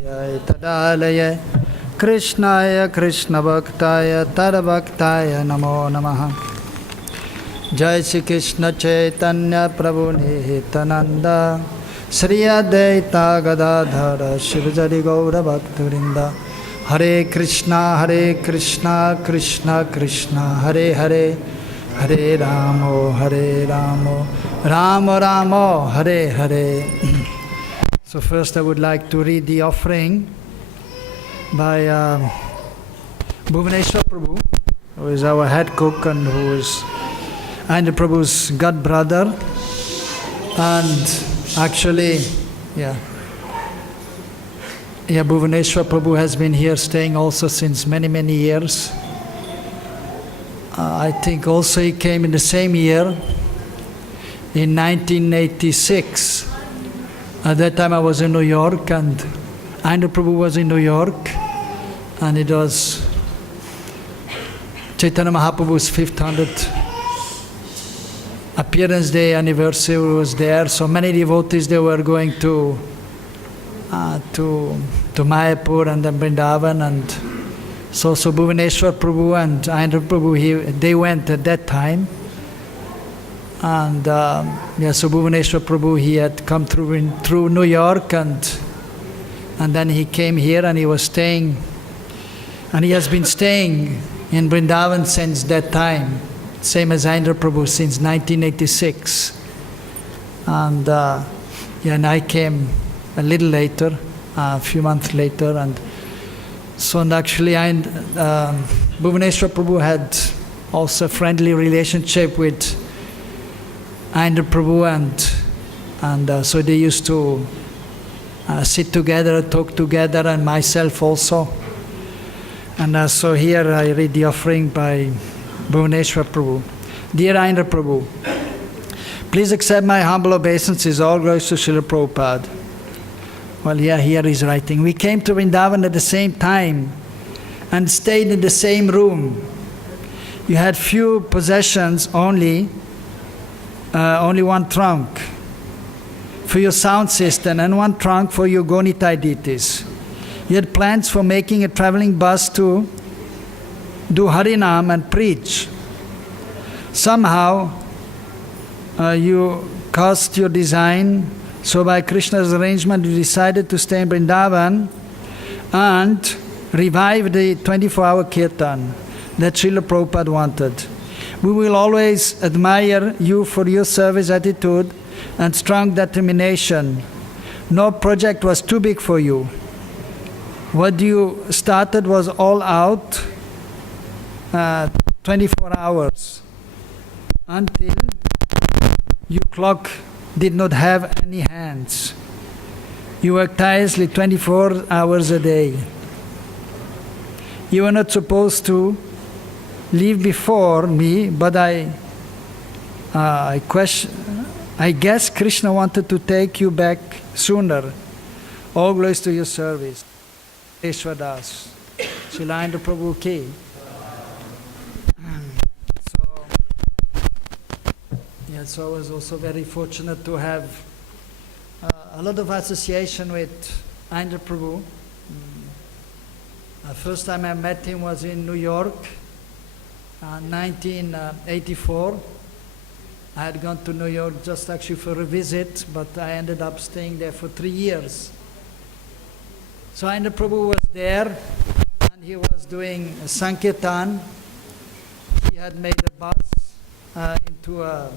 Jai Tadalaya Krishnaya Krishna Bhaktaya Tadbhaktaya Namo Namaha Jai Shri Krishna Chaitanya Prabhu Nityananda Shri Advaita Gadadhara Shivajari Gaura Bhaktivinoda Hare Krishna Krishna Krishna Hare Hare Hare Ramo Rama Rama Hare Hare. So first I would like to read the offering by Bhuvaneshwar Prabhu, who is our head cook and who is Ayendra Prabhu's god brother. And actually, Bhuvaneshwar Prabhu has been here staying also since many years. I think also he came in the same year, in 1986. At that time I was in New York and Ayendra Prabhu was in New York, and it was Chaitanya Mahaprabhu's 500th appearance day anniversary was there. So many devotees, they were going to Mayapur and then Vrindavan, and so Bhuvaneshwar Prabhu and Ayendra Prabhu, they went at that time. And so Bhuvaneshwar Prabhu, he had come through New York, and then he came here and he was staying, and he has been staying in Vrindavan since that time, same as Ayendra Prabhu, since 1986. And and I came a little later, a few months later, and actually Bhuvaneshwar Prabhu had also a friendly relationship with Ayendra Prabhu, and so they used to sit together, talk together, and myself also. And so here I read the offering by Bhuvaneshwar Prabhu. Dear Ayendra Prabhu, please accept my humble obeisances. All glories to Srila Prabhupada. Well, here he's writing. We came to Vrindavan at the same time and stayed in the same room. You had few possessions only one trunk for your sound system and one trunk for your Gonitai deities. You had plans for making a traveling bus to do Harinam and preach. Somehow you caused your design, so by Krishna's arrangement you decided to stay in Vrindavan and revive the 24-hour kirtan that Srila Prabhupada wanted. We will always admire you for your service attitude and strong determination. No project was too big for you. What you started was all out, 24 hours, until your clock did not have any hands. You worked tirelessly 24 hours a day. You were not supposed to leave before me, but I guess Krishna wanted to take you back sooner. All glories to your service. Ishwadas. Srila Ayendra Prabhu ki. So I was also very fortunate to have a lot of association with Ayendra Prabhu. First time I met him was in New York. 1984. I had gone to New York just actually for a visit, but I ended up staying there for 3 years. So Ayendra Prabhu was there, and he was doing a Sankirtan. He had made a bus into a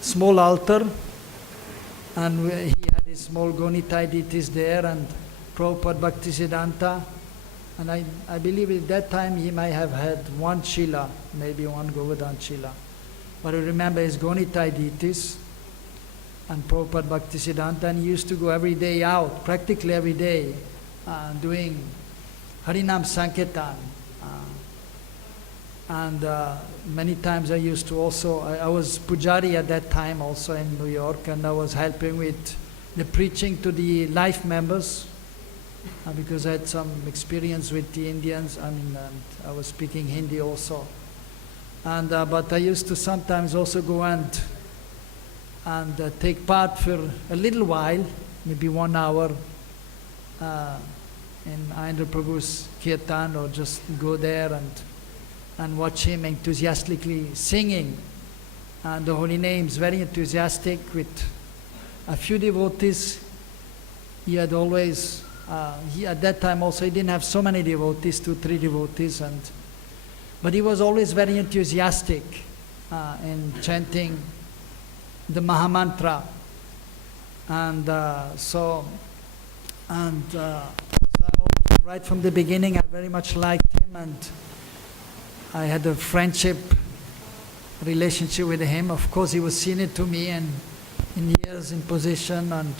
small altar, and he had his small Gonitai deities there, and Prabhupada Bhaktisiddhanta. And I believe at that time he might have had one Shila, maybe one Govardhan Shila. But I remember his Gonitai deities and Prabhupada Bhaktisiddhanta, and he used to go every day out, practically every day, doing Harinam Sankirtan. And many times I used to also, I was Pujari at that time also in New York, and I was helping with the preaching to the life members. Because I had some experience with the Indians, and I was speaking Hindi also. But I used to sometimes also go and take part for a little while, maybe 1 hour, in Ayendra Prabhu's kirtan, or just go there and watch him enthusiastically singing the holy names, very enthusiastic with a few devotees. He had always, at that time also, he didn't have so many devotees, 2-3 devotees, but he was always very enthusiastic in chanting the Mahamantra. And so right from the beginning, I very much liked him, and I had a friendship relationship with him. Of course, he was senior to me and in years, in position and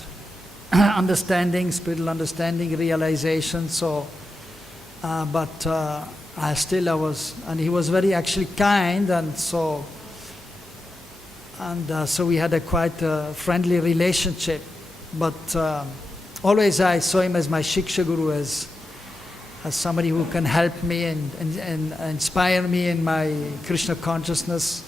understanding, spiritual understanding, realization. So, but I was, and he was very actually kind, and so we had a quite friendly relationship. But always I saw him as my Shiksha Guru, as somebody who can help me and inspire me in my Krishna consciousness.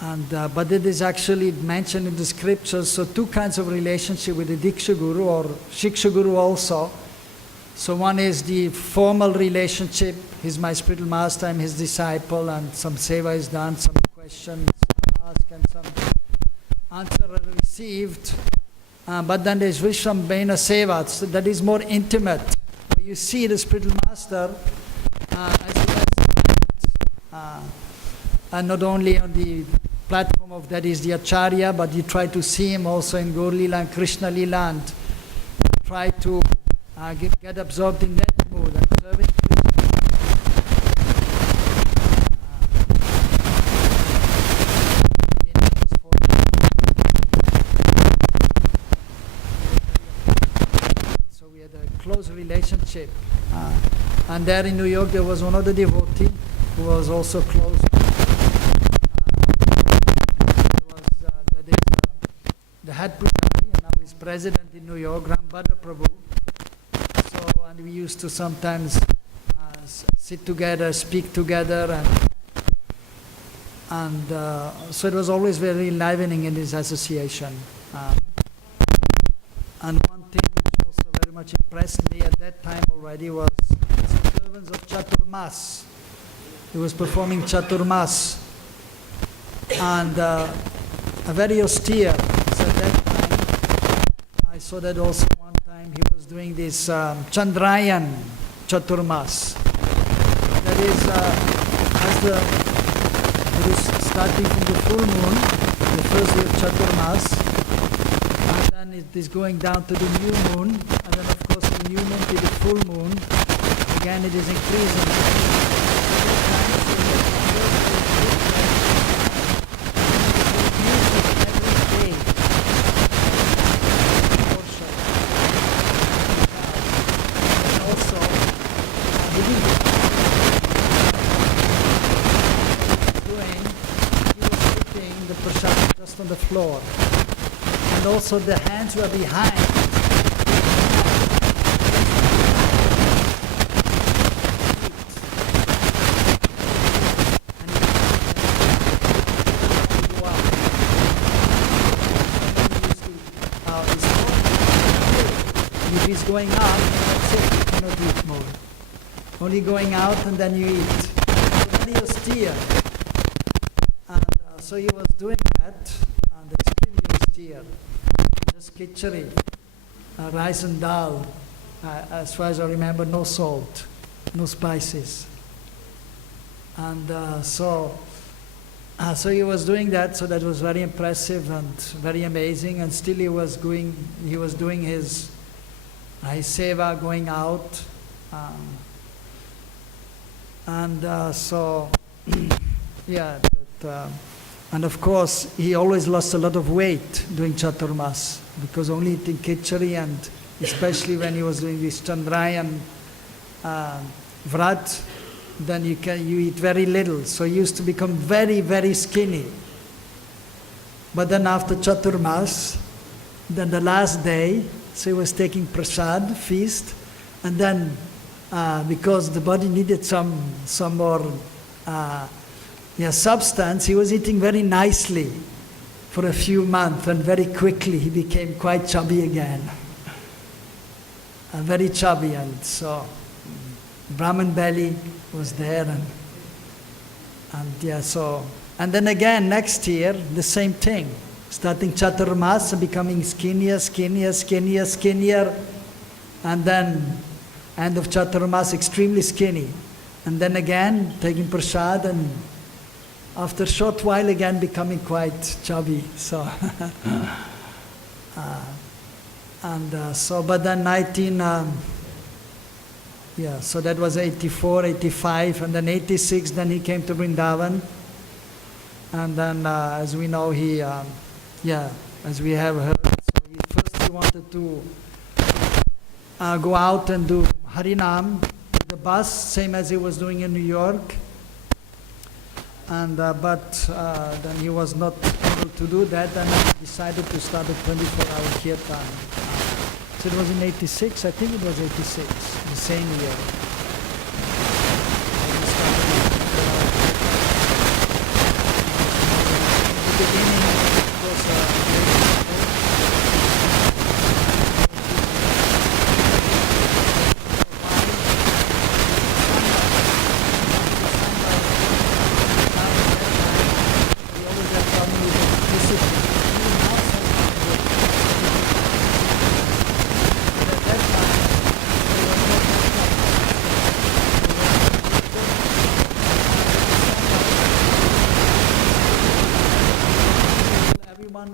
But it is actually mentioned in the scriptures, so 2 kinds of relationship with the Diksha Guru or Shiksha Guru also. So one is the formal relationship, he's my spiritual master, I'm his disciple, and some seva is done, some questions asked and some answer are received. But then there's Vishwambhena Seva, so that is more intimate, where you see the spiritual master as your best friend. And not only on the platform of that is the Acharya, but you try to see him also in Gaur Leela and Krishna Leela, and try to get absorbed in that mood, observing so we had a close relationship. And there in New York there was one other devotee who was also close. The head Pujari, and now he's president in New York, Rambhadra Prabhu. So, and we used to sometimes sit together, speak together, and so it was always very enlivening in this association. And one thing which also very much impressed me at that time already was his observance of Chaturmas. He was performing Chaturmas, and a very austere. So at that time, I saw that also one time he was doing this Chandrayan Chaturmas. That is, it is starting from the full moon, the first day of Chaturmas, and then it is going down to the new moon, and then of course the new moon to the full moon. Again it is increasing. On the floor, and also the hands were behind. If he's going out, that's it, you cannot eat more. Only going out and then you eat. Very austere. So he was doing that, and extremely austere. Just khichdi, rice and dal, as far as I remember, no salt, no spices. And so he was doing that, so that was very impressive and very amazing, and still he was doing his seva, going out. So, yeah, and of course, he always lost a lot of weight doing Chaturmas, because only eating khichdi, and especially when he was doing this Chandrayan Vrat, then you eat very little. So he used to become very, very skinny. But then after Chaturmas, then the last day, so he was taking prasad, feast, and then because the body needed some more substance, he was eating very nicely for a few months, and very quickly he became quite chubby again. very chubby, and so Brahman belly was there, and yeah, so, and then again next year the same thing, starting Chaturmas, becoming skinnier, skinnier, skinnier, skinnier, and then end of Chaturmas extremely skinny, and then again taking prasad, and after a short while again becoming quite chubby. So so but then so that was 84, 85, and then 86, then he came to Vrindavan. And then, as we know, he, as we have heard, so first he wanted to go out and do Harinam with the bus, same as he was doing in New York. And but then he was not able to do that, and then he decided to start a 24-hour kirtan. So it was in 86, I think it was 86, the same year. In the beginning, it was we always have problem with electricity.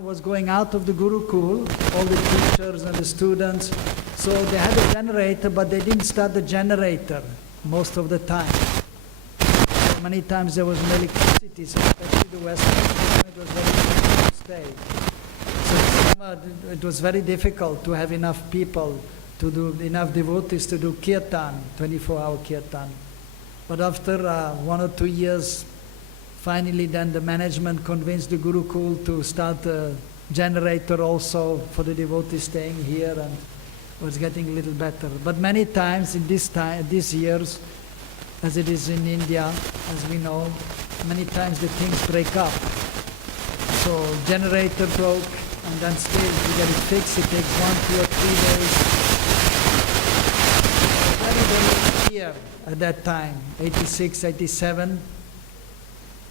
Was going out of the Gurukul, all the teachers and the students, so they had a generator, but they didn't start the generator most of the time. Many times there was no electricity, so especially the West Coast, it was very difficult to stay. So it was very difficult to have enough people, to do enough devotees to do kirtan, 24-hour kirtan. But after 1 or 2 years, finally, then the management convinced the Gurukul to start a generator also for the devotees staying here, and it was getting a little better. But many times in these years, as it is in India, as we know, many times the things break up. So generator broke, and then still to get it fixed, it takes 1, 2, or 3 days. Very, very clear at that time, 86, 87.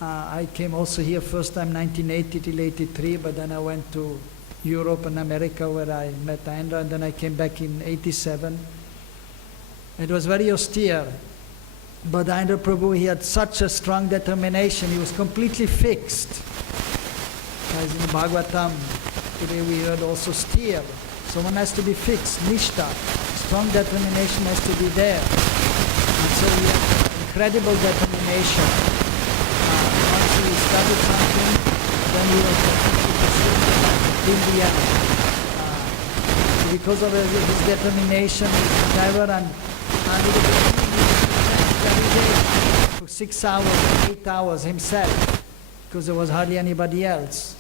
I came also here first time 1980 till 83, but then I went to Europe and America where I met Indra, and then I came back in 87. It was very austere, but Indra Prabhu, he had such a strong determination, he was completely fixed. As in Bhagavatam, today we heard also steer. So one has to be fixed, nishta, strong determination has to be there. And so he had incredible determination. He started something, then he was in the end. Because of his determination, his endeavor, and every day for 6 hours, 8 hours himself, because there was hardly anybody else.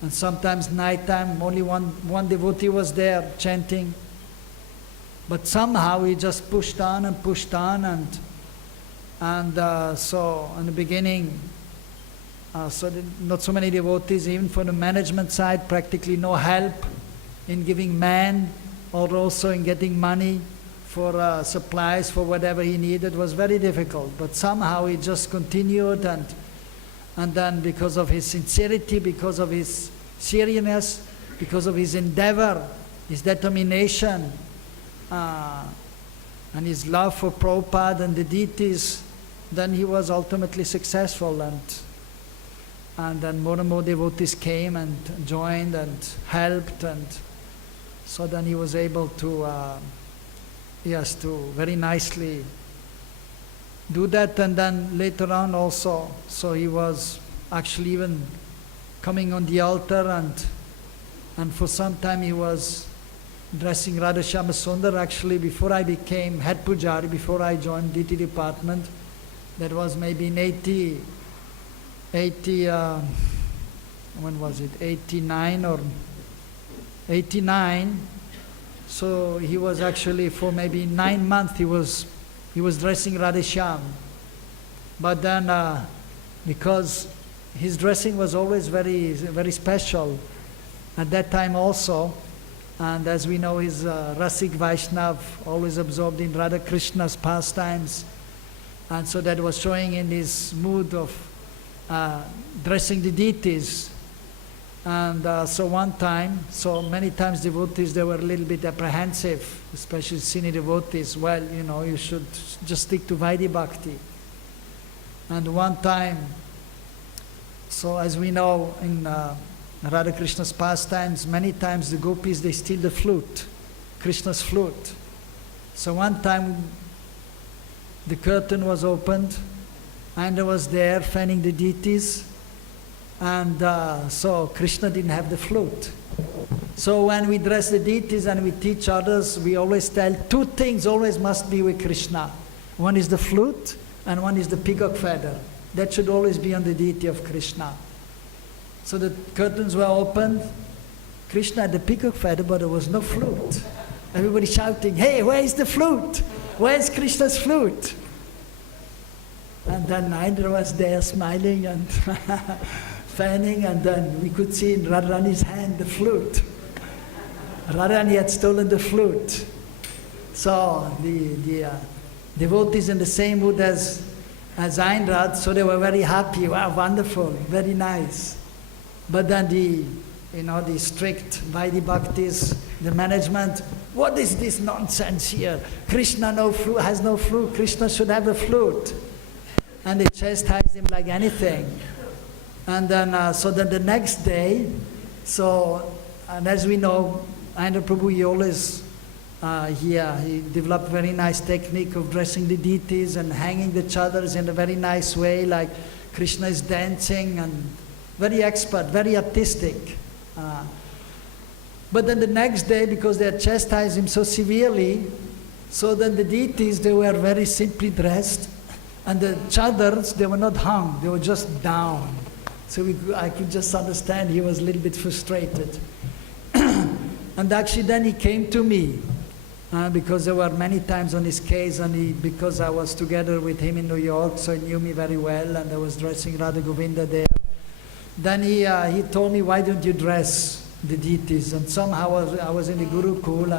And sometimes nighttime, only one devotee was there chanting. But somehow he just pushed on, and so in the beginning, not so many devotees, even for the management side, practically no help in giving man or also in getting money for supplies for whatever he needed. It was very difficult, but somehow he just continued, and then because of his sincerity, because of his seriousness, because of his endeavor, his determination, and his love for Prabhupada and the deities, then he was ultimately successful, and then more and more devotees came and joined and helped, and so then he was able to, to very nicely do that. And then later on also, so he was actually even coming on the altar, and for some time he was dressing Radha Shyama Sundar. Actually, before I became head pujari, before I joined DT department, that was maybe in when was it, 89 or 89. So he was actually, for maybe 9 months, he was dressing Radha Shyam. But then, because his dressing was always very, very special, at that time also, And as we know, he's a Rasik Vaishnav, always absorbed in Radha Krishna's pastimes. And so that was showing in his mood of dressing the deities. And so one time, so many times devotees, they were a little bit apprehensive, especially senior devotees. Well, you should just stick to Vaidhi Bhakti. And one time, so as we know in Radha Krishna's pastimes, many times the gopis, they steal the flute, Krishna's flute. So one time the curtain was opened, and I was there fanning the deities, and so Krishna didn't have the flute. So when we dress the deities and we teach others, we always tell two things always must be with Krishna. One is the flute, and one is the peacock feather. That should always be on the deity of Krishna. So the curtains were opened. Krishna had the peacock feather, but there was no flute. Everybody shouting, "Hey, where is the flute? Where is Krishna's flute?" And then Narendra was there smiling and fanning, and then we could see in Radharani's hand the flute. Radharani had stolen the flute. So the devotees in the same mood as Ainrad, so they were very happy. Wow, wonderful, very nice. But then the strict Vaidhi Bhaktis, the management, what is this nonsense here? Krishna has no flute, Krishna should have a flute. And they chastised him like anything. And then, so then the next day, and as we know, Ainra Prabhu, he always, he developed very nice technique of dressing the deities and hanging the chadars in a very nice way, like Krishna is dancing, and very expert, very artistic. But then the next day, because they had chastised him so severely, so then the deities, they were very simply dressed, and the chadars, they were not hung, they were just down. So I could just understand he was a little bit frustrated. And actually then he came to me, because there were many times on his case, and because I was together with him in New York, so he knew me very well, and I was dressing Radha Govinda there. Then he told me, "Why don't you dress the deities?" And somehow I was in the Gurukul,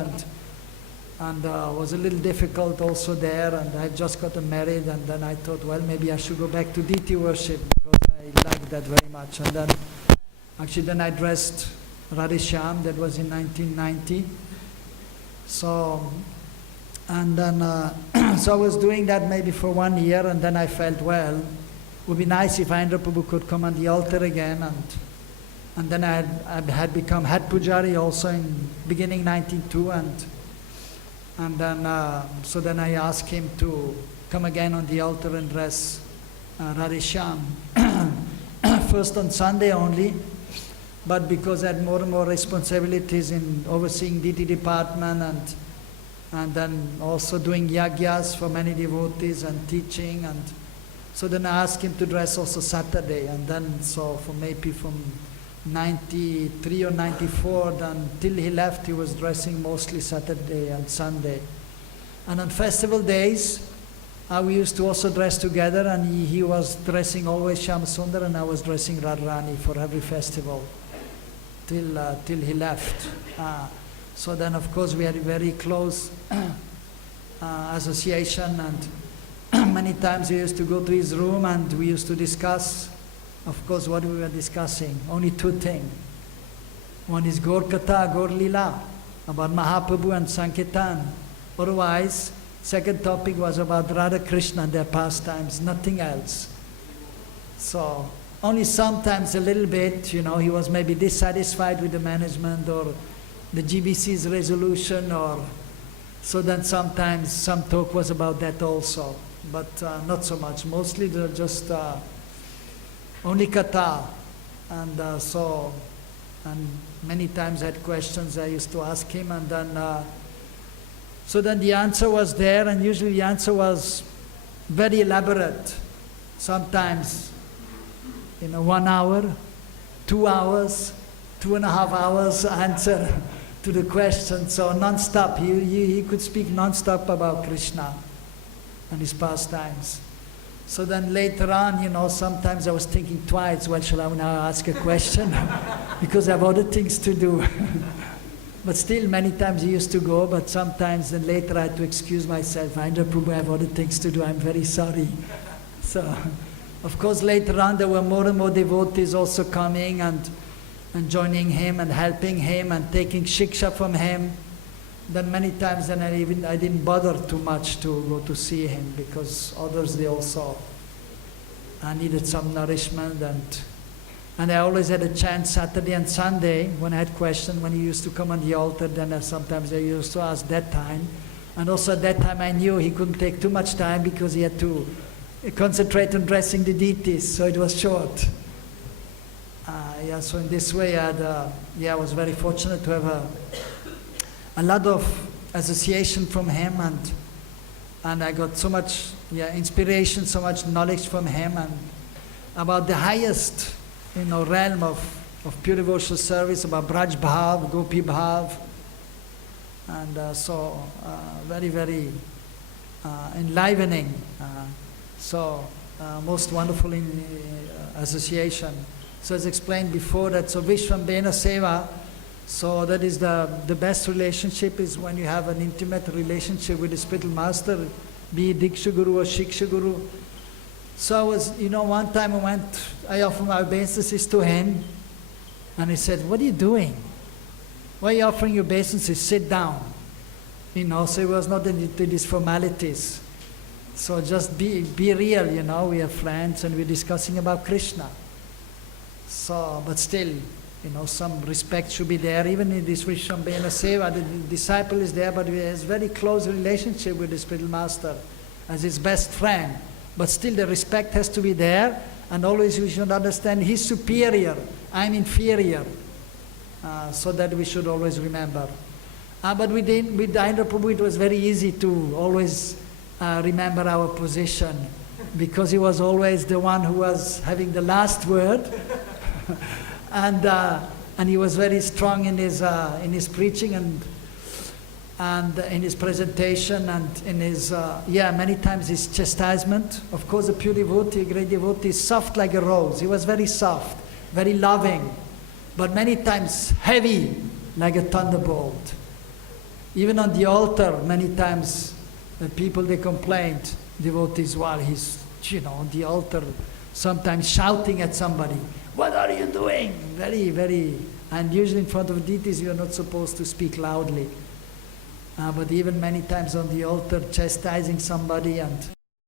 and was a little difficult also there, and I had just gotten married, and then I thought, well, maybe I should go back to deity worship, because I liked that very much. And then, actually then I dressed Radheshyam, that was in 1990. So, and then, so I was doing that maybe for 1 year, and then I felt, well, it would be nice if Ainra Prabhu could come on the altar again, and then I had become head pujari also in beginning 92, and then, so then I asked him to come again on the altar and dress Radheshyam. First on Sunday only, but because I had more and more responsibilities in overseeing deity department, and then also doing yagyas for many devotees and teaching, and so then I asked him to dress also Saturday, and then so for maybe from 93 or 94, then till he left, he was dressing mostly Saturday and Sunday. And on festival days, we used to also dress together, and he was dressing always Shyam-Sundar, and I was dressing Radharani for every festival till he left. So then, of course, we had a very close association, and many times we used to go to his room, and we used to discuss, of course, what we were discussing. Only two things. One is Gaur Katha, Gaur Lila, about Mahaprabhu and Sankirtan. Otherwise, second topic was about Radha Krishna and their pastimes, nothing else. So, only sometimes a little bit, he was maybe dissatisfied with the management or the GBC's resolution, or so then sometimes some talk was about that also, but not so much. Mostly they're just only Katha, and and many times I had questions I used to ask him, and then so then the answer was there, and usually the answer was very elaborate. Sometimes, 1 hour, 2 hours, 2.5 hours answer to the question. So non-stop, he could speak non-stop about Krishna and his pastimes. So then later on, sometimes I was thinking twice, well, shall I now ask a question? Because I have other things to do. But still, many times he used to go, but sometimes then later I had to excuse myself. Indra Prabhu, I have other things to do, I'm very sorry. So, of course, later on there were more and more devotees also coming and joining him and helping him and taking shiksha from him. Then many times then I didn't bother too much to go to see him because others, they also needed some nourishment, and I always had a chance Saturday and Sunday when I had questions, when he used to come on the altar, then sometimes I used to ask that time. And also at that time I knew he couldn't take too much time because he had to concentrate on dressing the deities, so it was short. So in this way I was very fortunate to have a lot of association from him, and I got so much inspiration, so much knowledge from him, and about the highest realm of pure devotional service, about Braj Bhav, Gopi Bhav, and so very, very enlivening, most wonderful association. So as explained before that, so Vishvambena Seva, so that is the best relationship is when you have an intimate relationship with the spiritual master, be it Diksha Guru or Shiksha Guru. So I was, one time I offered my obeisances to him, and he said, "What are you doing? Why are you offering your obeisances? Sit down." So he was not into these formalities. So just be real, we are friends and we're discussing about Krishna. So, but still, some respect should be there. Even in this Vishvambena Seva, the disciple is there, but he has very close relationship with the spiritual master as his best friend. But still the respect has to be there, and always we should understand he's superior, I'm inferior, so that we should always remember. But with Indra Prabhu it was very easy to always remember our position, because he was always the one who was having the last word, and he was very strong in his preaching and in his presentation and in his, many times his chastisement. Of course, a pure devotee, a great devotee, is soft like a rose. He was very soft, very loving, but many times heavy like a thunderbolt. Even on the altar, many times people, they complained, devotees, while he's, on the altar, sometimes shouting at somebody, "What are you doing?" Very, very, and usually in front of deities, you are not supposed to speak loudly. But even many times on the altar, chastising somebody, and